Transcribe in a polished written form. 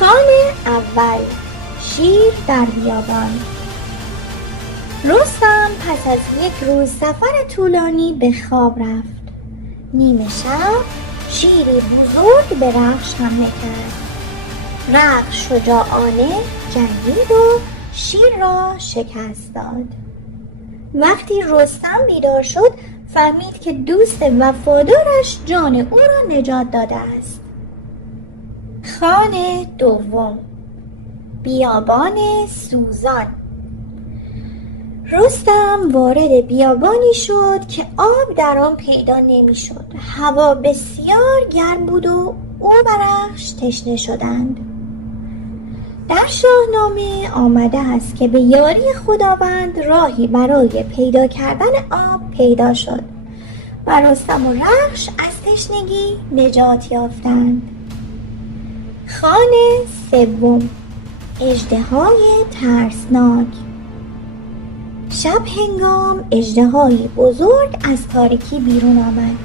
خان اول، شیر در بیابان. رستم پس از یک روز سفر طولانی به خواب رفت. نیمه شب شیری بزرگ به رخش حمله کرد. رخش شجاعانه جنگید و شیر را شکست داد. وقتی رستم بیدار شد فهمید که دوست وفادارش جان او را نجات داده است. خان دوم، بیابان سوزان. رستم وارد بیابانی شد که آب در آن پیدا نمی‌شد. هوا بسیار گرم بود و او و رخش تشنه شدند. در شاهنامه آمده است که به یاری خداوند راهی برای پیدا کردن آب پیدا شد و رستم و رخش از تشنگی نجات یافتند. خان سوم، اژدهای ترسناک. شب هنگام اژدهایی بزرگ از تاریکی بیرون آمد.